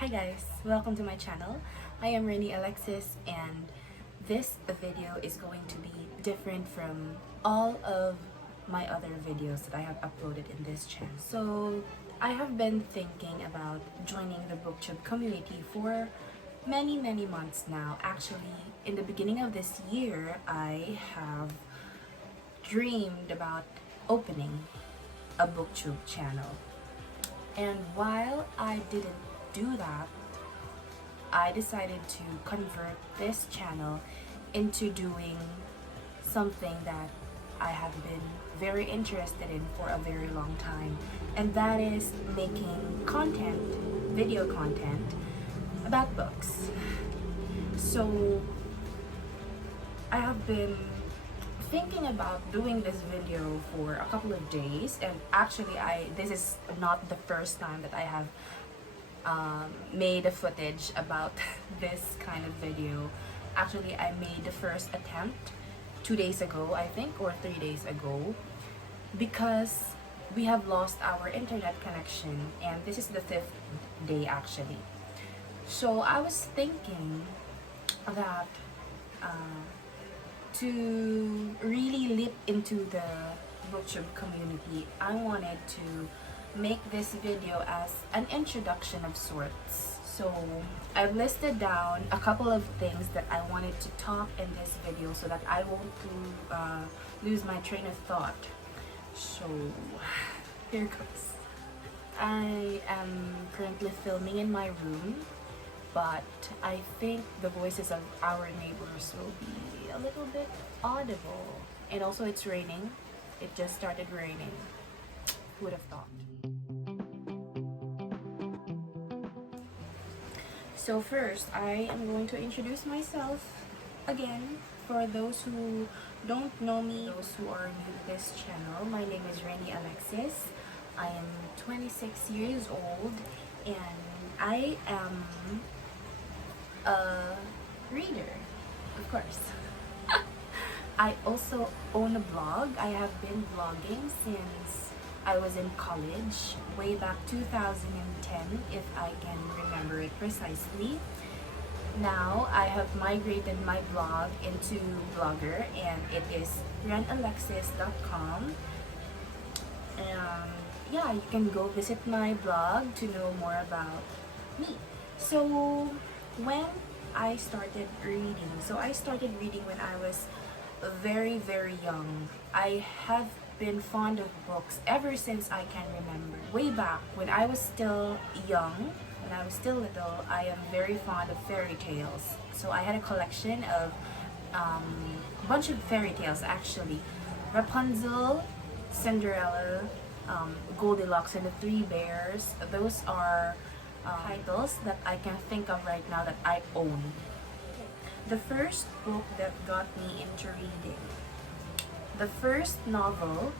Hi guys, welcome to my channel. I am Renee Alexis and this video is going to be different from all of my other videos that I have uploaded in this channel. So I have been thinking about joining the BookTube community for many months now. Actually, in the beginning of this year, I have dreamed about opening a BookTube channel. And while I didn't do that, I decided to convert this channel into doing something that I have been very interested in for a very long time, and that is making content, video content about books. So I have been thinking about doing this video for a couple of days, and actually this is not the first time that I have made a footage about this kind of video. Actually, I made the first attempt 2 days ago, I think, or 3 days ago, because we have lost our internet connection, and this is the 5th day actually. So I was thinking that to really leap into the BookTube community, I wanted to make this video as an introduction of sorts. So I've listed down a couple of things that I wanted to talk in this video so that I won't lose my train of thought. So here goes. I am currently filming in my room, but I think the voices of our neighbors will be a little bit audible. And also it's raining. It just started raining. Who would have thought? So first, I am going to introduce myself again. For those who don't know me, those who are new to this channel, my name is Renee Alexis. I am 26 years old and I am a reader, of course. I also own a blog. I have been blogging since I was in college, way back 2010, if I can remember it precisely. Now I have migrated my blog into Blogger, and it is renalexis.com. And yeah, you can go visit my blog to know more about me. So when I started reading, I started reading when I was very young. I have been fond of books ever since I can remember. Way back when I was still young, when I was still little, I am very fond of fairy tales. So I had a collection of a bunch of fairy tales actually. Rapunzel, Cinderella, Goldilocks and the Three Bears. Those are titles that I can think of right now that I own. The first book that got me into reading, the first novel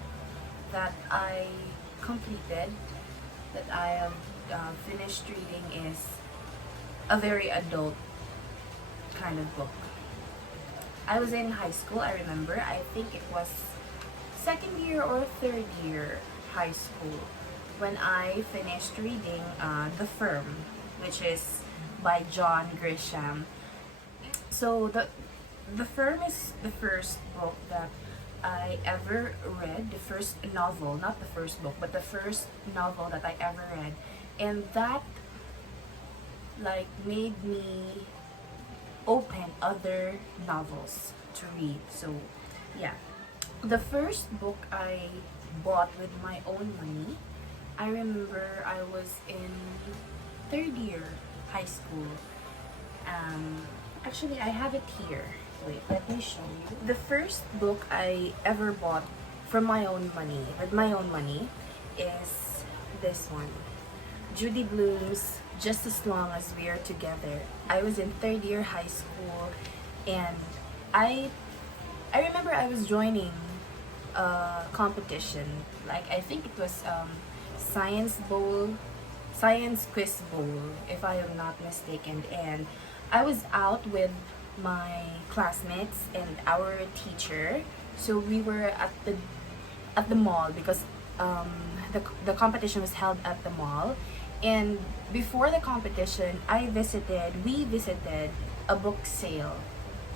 that I completed, that I have finished reading, is a very adult kind of book. I was in high school, I remember. I think it was second year or third year high school when I finished reading The Firm, which is by John Grisham. So the Firm is the first book that I ever read, the first novel, not the first book, but the first novel that I ever read. And that like made me open other novels to read. So yeah, the first book I bought with my own money, I remember I was in third year high school. Actually, I have it here. Wait, let me show you. The first book I ever bought from my own money, with my own money, is this one. Judy Blues, Just As Long As We're Together. I was in third year high school, and I remember I was joining a competition. Like, I think it was Science Quiz Bowl, if I am not mistaken. And I was out with my classmates and our teacher. So we were at the mall because the competition was held at the mall, And before the competition, we visited a book sale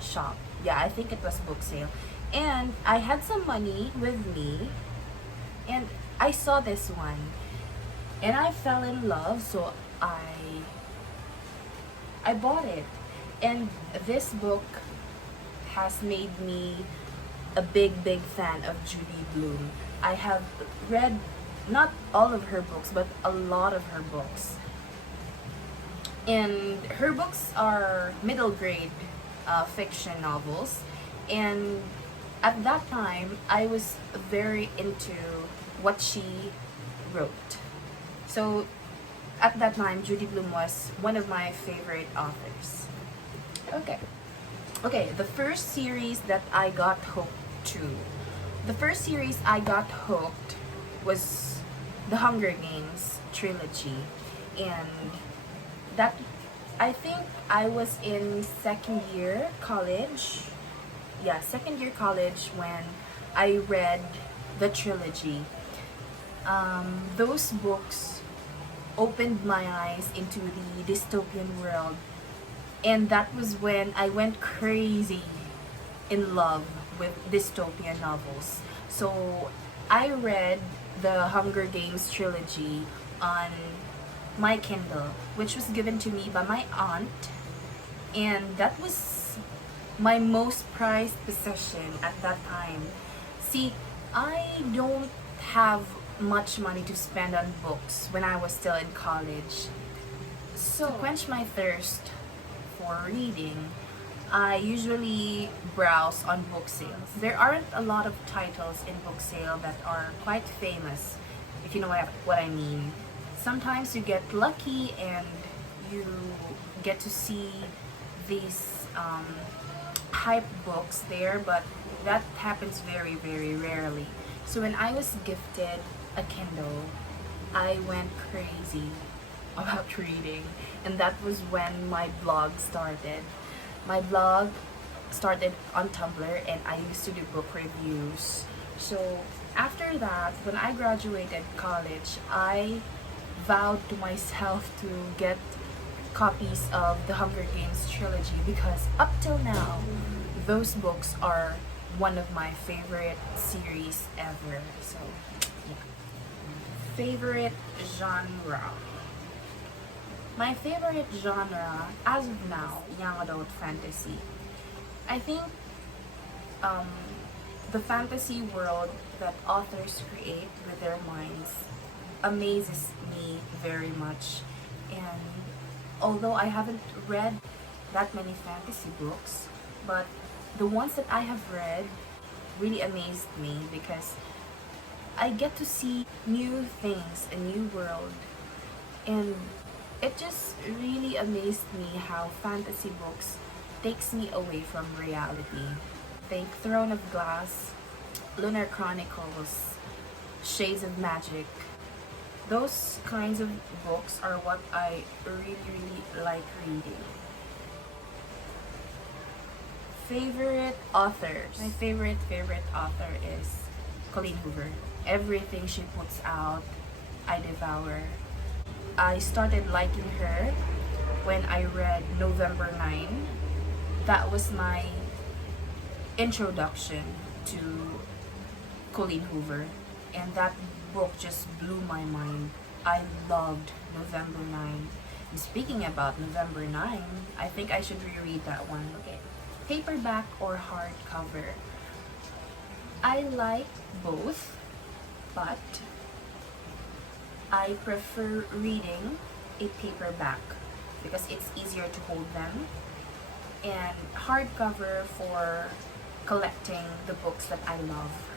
shop. Yeah, I think it was book sale. And I had some money with me, and I saw this one, and I fell in love, so I bought it. And this book has made me a big fan of Judy Blues. I have read not all of her books, but a lot of her books. And her books are middle grade fiction novels. And at that time, I was very into what she wrote. So at that time, Judy Blues was one of my favorite authors. Okay, the first series that I got hooked to. The first series I got hooked was the Hunger Games trilogy. And that, I think I was in second year college. Yeah, second year college when I read the trilogy. Those books opened my eyes into the dystopian world, and that was when I went crazy in love with dystopian novels. So I read the Hunger Games trilogy on my Kindle, which was given to me by my aunt, and that was my most prized possession at that time. See, I don't have much money to spend on books when I was still in college. So to quench my thirst for reading, I usually browse on book sales. There aren't a lot of titles in book sale that are quite famous, if you know what I mean. Sometimes you get lucky and you get to see these hype books there, but that happens very rarely. So when I was gifted a Kindle, I went crazy about reading, and that was when my blog started. My blog started on Tumblr, and I used to do book reviews. So after that, when I graduated college, I vowed to myself to get copies of the Hunger Games trilogy, because up till now, those books are one of my favorite series ever. So yeah. Favorite genre. My favorite genre as of now, young adult fantasy. I think the fantasy world that authors create with their minds amazes me very much. And although I haven't read that many fantasy books, but the ones that I have read really amazed me, because I get to see new things, a new world, and it just really amazed me how fantasy books takes me away from reality. Think Throne of Glass, Lunar Chronicles, Shades of Magic. Those kinds of books are what I really like reading. Favorite authors. My favorite author is Colleen Hoover. Everything she puts out, I devour. I started liking her when I read November 9. That was my introduction to Colleen Hoover, and that book just blew my mind. I loved November 9. And speaking about November 9, I think I should reread that one. Okay. Paperback or hardcover? I like both, but I prefer reading a paperback because it's easier to hold them, and hardcover for collecting the books that I love,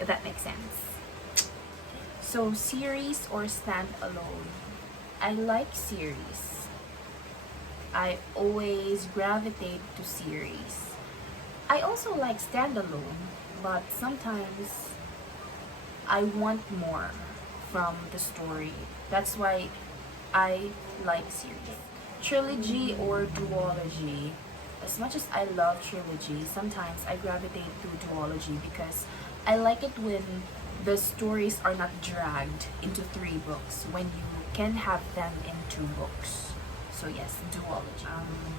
if that makes sense. So series or standalone? I like series. I always gravitate to series. I also like standalone, but sometimes I want more from the story. That's why I like series. Trilogy or duology? As much as I love trilogy, sometimes I gravitate to duology because I like it when the stories are not dragged into 3 books. When you can have them in 2 books. So yes, duology.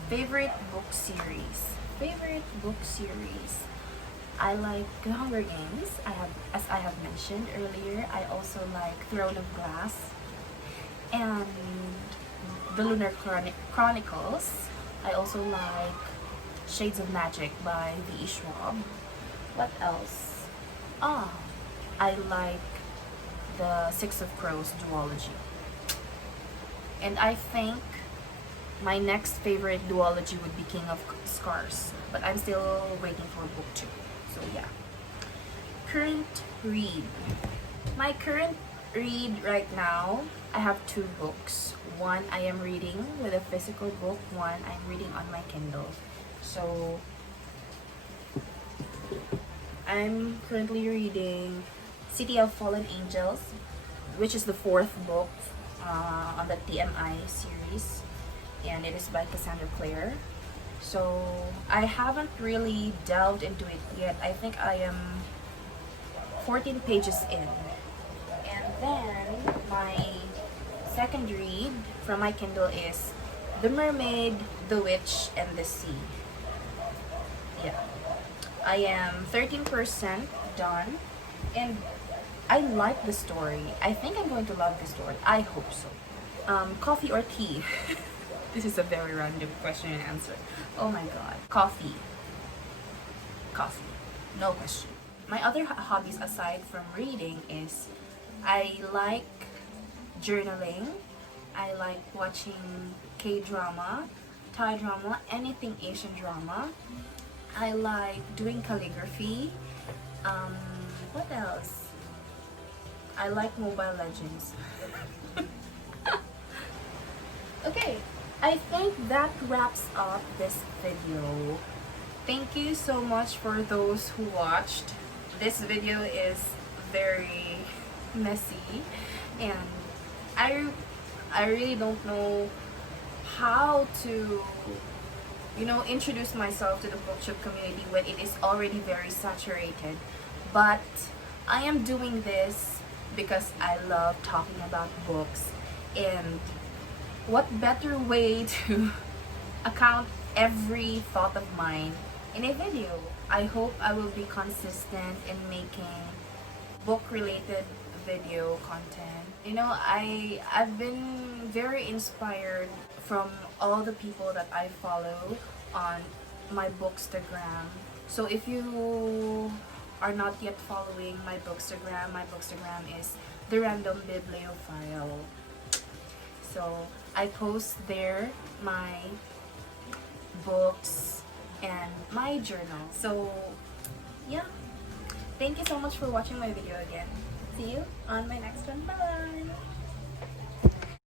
Favorite book series. Favorite book series. I like The Hunger Games. As I have mentioned earlier, I also like Throne of Glass and The Lunar Chronicles. I also like Shades of Magic by V.E. Schwab. What else? I like the Six of Crows duology. And I think my next favorite duology would be King of Scars, but I'm still waiting for book 2. So yeah. Current read. My current read right now, I have 2 books. One I am reading with a physical book, one I'm reading on my Kindle. So I'm currently reading City of Fallen Angels, which is the 4th book on the TMI series, and it is by Cassandra Clare. So I haven't really delved into it yet. I think I am 14 pages in. And then my second read from my Kindle is The Mermaid, The Witch, and the Sea. Yeah. I am 13% done, and I like the story. I think I'm going to love the story. I hope so. Coffee or tea? This is a very random question and answer. Oh my god. Coffee. Coffee. No question. My other hobbies aside from reading is I like journaling. I like watching K-drama, Thai drama, anything Asian drama. I like doing calligraphy. What else? I like Mobile Legends. Okay, I think that wraps up this video. Thank you so much for those who watched. This video is very messy, and I really don't know how to introduce myself to the BookTube community when it is already very saturated. But I am doing this because I love talking about books, and what better way to account every thought of mine in a video. I hope I will be consistent in making book related video content. I've been very inspired from all the people that I follow on my Bookstagram. So if you are not yet following my Bookstagram is The Random Bibliophile. So I post there my books and my journal. So yeah, thank you so much for watching my video again. See you on my next one. Bye!